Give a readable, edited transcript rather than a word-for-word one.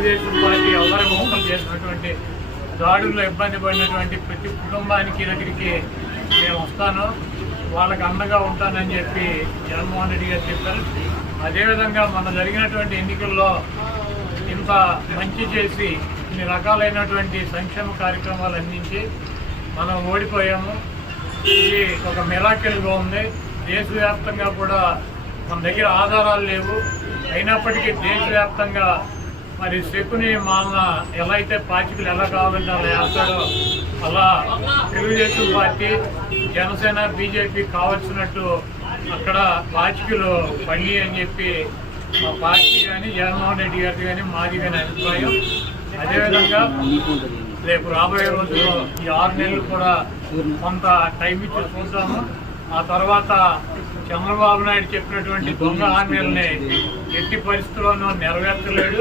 Telugu Desam party ఎవరి మోసం చేసినటువంటి దాడుల్లో ఇబ్బంది పడినటువంటి ప్రతి కుటుంబానికి దగ్గరికి నేను వస్తాను, వాళ్ళకి అండగా ఉంటానని చెప్పి జగన్మోహన్ రెడ్డి గారు చెప్పారు. అదేవిధంగా మన జరిగినటువంటి ఎన్నికల్లో ఇంత మంచి చేసి ఇన్ని రకాలైనటువంటి సంక్షేమ కార్యక్రమాలు అందించి మనం ఓడిపోయాము. ఇది ఒక మిరాకిల్గా ఉంది. దేశవ్యాప్తంగా కూడా మన దగ్గర ఆధారాలు లేవు, అయినప్పటికీ దేశవ్యాప్తంగా మరి శకుని మామ ఎలా అయితే పాచికలు ఎలా కావాలంటే అలా వేస్తాడో అలా తెలుగుదేశం పార్టీ, జనసేన, బీజేపీ కావాల్సినట్టు అక్కడ పాచికలు పండి అని చెప్పి మా పార్టీ కానీ జగన్మోహన్ రెడ్డి గారి కానీ మాది కానీ అభిప్రాయం. అదేవిధంగా రేపు రాబోయే రోజుల్లో ఈ 6 నెలలు కూడా కొంత టైం ఇచ్చి చూద్దాము. ఆ తర్వాత చంద్రబాబు నాయుడు చెప్పినటువంటి దొంగ హామీలని ఎట్టి పరిస్థితుల్లోనూ నెరవేర్చలేడు.